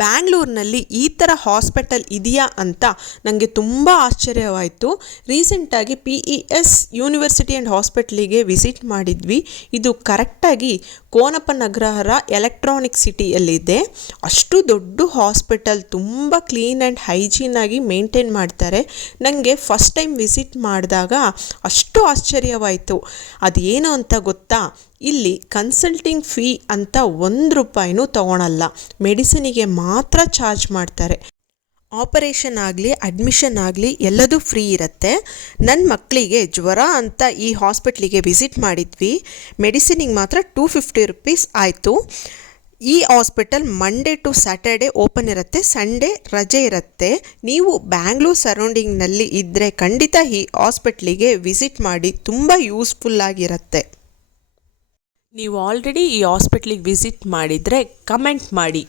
ಬ್ಯಾಂಗ್ಳೂರಿನಲ್ಲಿ ಈ ಥರ ಹಾಸ್ಪಿಟಲ್ ಇದೆಯಾ ಅಂತ ನನಗೆ ತುಂಬ ಆಶ್ಚರ್ಯವಾಯಿತು. ರೀಸೆಂಟಾಗಿ PES ಯೂನಿವರ್ಸಿಟಿ ಆ್ಯಂಡ್ ಹಾಸ್ಪಿಟ್ಲಿಗೆ ವಿಸಿಟ್ ಮಾಡಿದ್ವಿ. ಇದು ಕರೆಕ್ಟಾಗಿ ಕೋನಪ್ಪನಗರ ಎಲೆಕ್ಟ್ರಾನಿಕ್ ಸಿಟಿಯಲ್ಲಿದೆ. ಅಷ್ಟು ದೊಡ್ಡ ಹಾಸ್ಪಿಟಲ್, ತುಂಬ ಕ್ಲೀನ್ ಆ್ಯಂಡ್ ಹೈಜೀನಾಗಿ ಮೇಂಟೈನ್ ಮಾಡ್ತಾರೆ. ನನಗೆ ಫಸ್ಟ್ ಟೈಮ್ ವಿಸಿಟ್ ಮಾಡಿದಾಗ ಅಷ್ಟು ಆಶ್ಚರ್ಯವಾಯಿತು. ಅದೇನು ಅಂತ ಗೊತ್ತಾ? ಇಲ್ಲಿ ಕನ್ಸಲ್ಟಿಂಗ್ ಫೀ ಅಂತ ₹1 ತಗೊಳಲ್ಲ, ಮೆಡಿಸಿನಿಗೆ ಮಾತ್ರ ಚಾರ್ಜ್ ಮಾಡ್ತಾರೆ. ಆಪರೇಷನ್ ಆಗಲಿ ಅಡ್ಮಿಷನ್ ಆಗಲಿ ಎಲ್ಲದೂ ಫ್ರೀ ಇರುತ್ತೆ. ನನ್ನ ಮಕ್ಕಳಿಗೆ ಜ್ವರ ಅಂತ ಈ ಹಾಸ್ಪಿಟ್ಲಿಗೆ ವಿಸಿಟ್ ಮಾಡಿದ್ವಿ. ಮೆಡಿಸಿನಿಗೆ ಮಾತ್ರ ₹250 ಆಯಿತು. ಈ hospital Monday to Saturday open ಇರುತ್ತೆ, ಸಂಡೇ ರಜೆ ಇರುತ್ತೆ. ನೀವು ಬ್ಯಾಂಗ್ಳೂರ್ ಸರೌಂಡಿಂಗ್ನಲ್ಲಿ ಇದ್ದರೆ ಖಂಡಿತ ಈ ಹಾಸ್ಪಿಟ್ಲಿಗೆ ವಿಸಿಟ್ ಮಾಡಿ, ತುಂಬ ಯೂಸ್ಫುಲ್ಲಾಗಿರುತ್ತೆ. ನೀವು ಆಲ್ರೆಡಿ ಈ ಹಾಸ್ಪಿಟ್ಲಿಗೆ ವಿಸಿಟ್ ಮಾಡಿದರೆ ಕಮೆಂಟ್ ಮಾಡಿ.